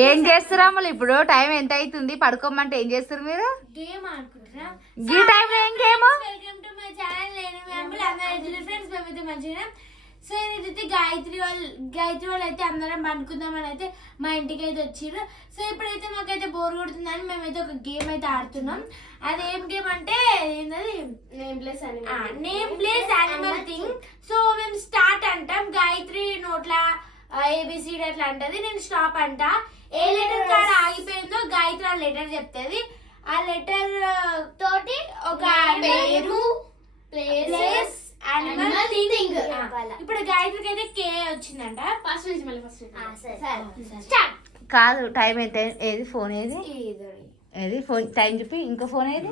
చేస్తున్నారు ఇప్పుడు టైం ఎంత అవుతుంది పడుకోమంటే ఏం చేస్తారు మీరు? గేమ్ ఆడుకుంటున్నాం ఈ టైంలో ఏం game? Welcome to my channel నేను మీ అమ్ములు అందరూ ఫ్రెండ్స్ మేమైతే మంచిగా సో ఇదైతే గాయత్రి వాళ్ళు గాయత్రి వాళ్ళు అయితే అందరం పండుకుందామని అయితే మా ఇంటికి అయితే వచ్చిర్రు. సో ఇప్పుడైతే మాకైతే బోర్ కొడుతుందని మేమైతే ఒక గేమ్ అయితే ఆడుతున్నాం. అది ఏం గేమ్ అంటే ఏంటది నేమ్ ప్లేస్ అని name place animal thing. So మేము స్టార్ట్ అంటాం గాయత్రి నోట్ల ఏబిసిడి అట్లా అంటది నేను స్టాప్ అంట. ఏ లెటర్ కాడ ఆగిపోయిందో గాయత్రి ఆ లెటర్ చెప్తుంది. ఆ లెటర్ తోటి ఒక పేరు ప్లేస్ Animal థింగ్. ఇప్పుడు గాయత్రికి అయితే కే వచ్చిందంట. ఫస్ట్ నుంచి మళ్ళీ ఫస్ట్ స్టార్ట్ కాదు టైం ఎంత ఏది? ఫోన్ ఏది? ఏది. ఫోన్ టైం చూపి ఇంకో ఫోన్ ఏది?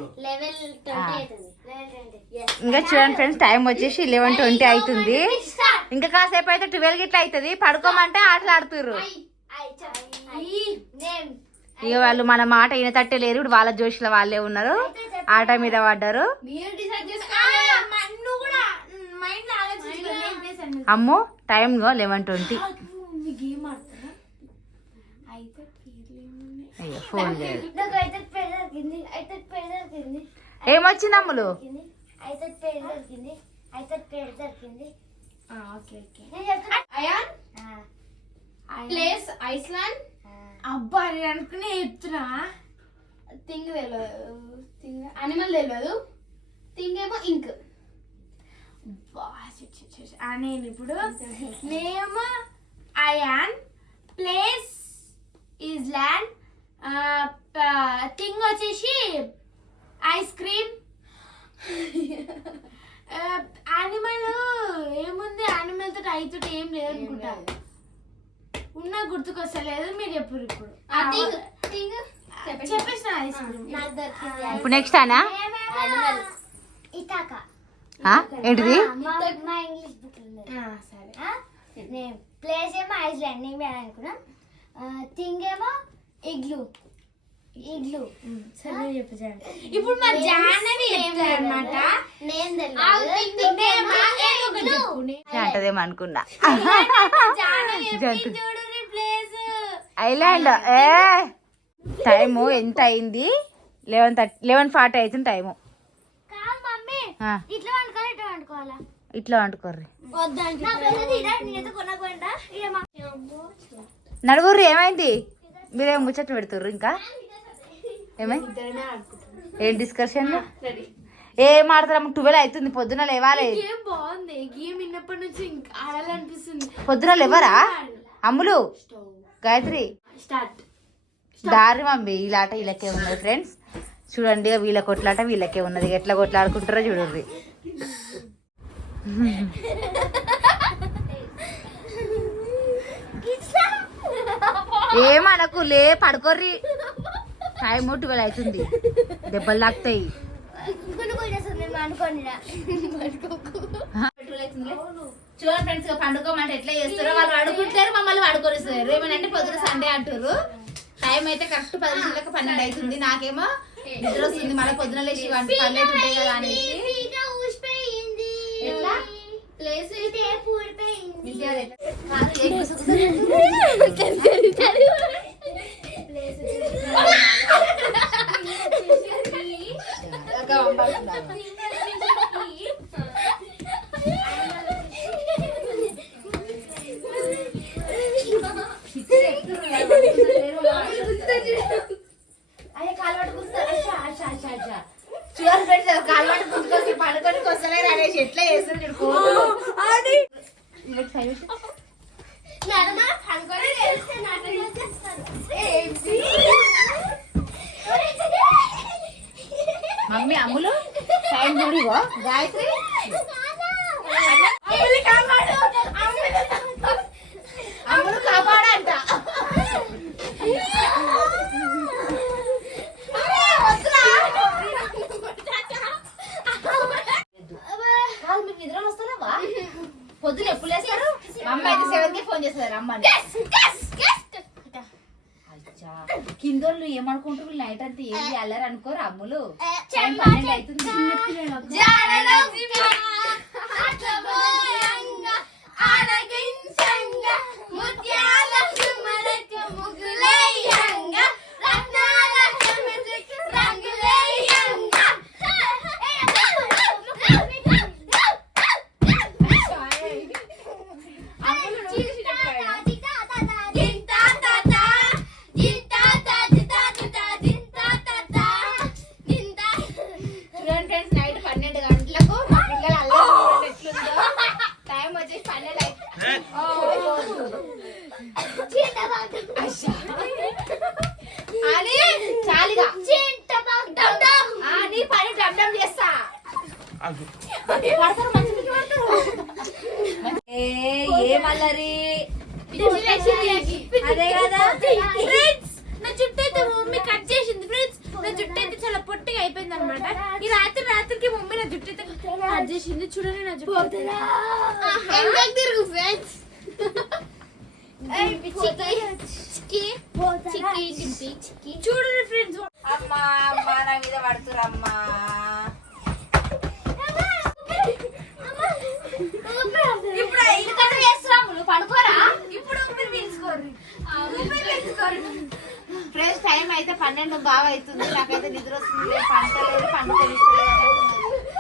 ఇంకా చూడండి ఫ్రెండ్స్ టైం వచ్చేసి ఇలెవెన్ ట్వంటీ అవుతుంది. ఇంకా కాసేపు అయితే ట్వెల్వ్ గిట్ల అవుతుంది పడుకోమంటే ఆటలు ఆడుతుర్రు ఇక వాళ్ళు మన మాట ఈయన తట్టే లేరు ఇప్పుడు వాళ్ళ జోషుల వాళ్ళే ఉన్నారు. ఆట మీద పడ్డారు. అమ్మో టైం లెవెన్ ట్వంటీ ఆడుతున్నా అయితే ఫోన్ లేదు అయితే పేరు దొరికింది అయితే పేరు దొరికింది ఏమొచ్చింది అమ్ములు? దొరికింది అయితే పేరు దొరికింది అయితే పేరు దొరికింది అయాన్? Place Iceland. అబ్బా నేను అనుకునే చెప్తున్నా. థింగ్ తెలియదు థింగ్ అనిమల్ తెలియదు థింగ్ ఏమో ఇంక్. నేను ఇప్పుడు name Ayan place is land. Thing వచ్చేసి ఐస్ క్రీమ్. యానిమల్ ఏముంది? యానిమల్ తోటి అయితోటి ఏం లేదనుకుంటా. ఉన్నా గుర్తుకొస్తలేదు మీరు చెప్పరు ఇప్పుడు. చెప్పేసిన ఐస్ ఇప్పుడు నెక్స్ట్ అనా? Animal. ఇటాక. ఆ? ఏంటిది? మా ఇంగ్లీష్ బుక్ సరే. నేమ్ ప్లేస్ ఏమో ఐస్లాండ్ నేమ్ అనుకున్నాం థింగ్ ఏమో ఇగ్లు సరే ఇప్పుడు మా జానవి అనమాట నేమ్ అంటదేమో అనుకున్నా. ఐలాండ్ ఏ? టైము ఎంత అయింది? లెవెన్ థర్టీ లెవెన్ ఫార్టీ అవుతుంది టైము. ఇట్లా వండుకోర్రి. నా పేరు తీరా నేనైతే కొనకుండా ఇక మా నడుగుర్రి ఏమైంది? మీరేం ముచ్చట పెడుతుర్రు ఇంకా? ఏమైంది ఏం డిస్కషన్ ఏం ఆడతారమ్మ ట్వెల్వ్ అవుతుంది. పొద్దున లేవాలి. పొద్దున లేవరా? అమ్ములు గాయత్రి. దారి మమ్మీ ఇలాట వీళ్ళకే ఉన్నది ఫ్రెండ్స్ చూడండి వీళ్ళ కొట్లాట వీళ్ళకే ఉన్నది. ఎట్లా కొట్లాడుకుంటారో చూడండి. ఏమనకు లే పడుకోర్రి. టైం ట్వెల్వ్ అవుతుంది. దెబ్బలు తాకుతాయి. చూడండి ఫ్రెండ్స్ పండుకోమంటే ఎట్లా చేస్తారో వాళ్ళు అడుగుంటారు మమ్మల్ని పడుకొనిస్తారు. ఏమనంటే పొద్దున సండే అంటారు. టైం అయితే కరెక్ట్ పది గంటలకు పన్నెండు అవుతుంది. నాకేమో నిద్ర వస్తుంది. మళ్ళీ పొద్దున లేచి వంట పనులు అయితే ఉంటాయి కదా అనేసి? ప్లేస్ అచ్చా. చూడండి ఫ్రెండ్స్ కాలు పట్టు గుంజుకొచ్చి పడుకొని వస్తలేదు అనేసి ఎట్లా చేస్తారు చూడు కోతులు. ఇవ్వండి, సైడ్ చేసి. నడమ పడుకొని లేస్తే నాటకం చేస్తారు. చూడిగో గాయత్రి? అమ్ములు కాపాడంట. పొద్దున ఎప్పుడు లేస్తారు? అమ్మ అయితే సెవెన్కి ఫోన్ చేస్తారు అచ్చా. కిందోళ్ళు ఏమనుకుంటారు నైట్ అంతా ఏం చేయాలరు అనుకోరు అమ్ములు? టైం పన్నెండు అని అదే కదా. ఫ్రెండ్స్ నా కట్ చేసింది ఫ్రెండ్స్. చాలా పొట్టిగా అయిపోయింది అనమాట ఈ రాత్రి రాత్రికి మమ్మీ నా జుట్టు కట్ చేసింది. చూడండి నా జుట్టు తిరుగు ఫ్రెండ్స్ చూడండి ఫ్రెండ్స్ అమ్మా అమ్మా నా మీద పడుతురమ్మా ఇప్పుడు ఇది కట్ట చేస్తున్నాము నువ్వు పడుకోరా? ఇప్పుడు మీరు తీసుకోండి ఫ్రెండ్స్ టైం అయితే పన్నెండు బాగా అవుతుంది నాకైతే నిద్ర వస్తుంది. పంట లేదు పంట తెలుస్తలేదు.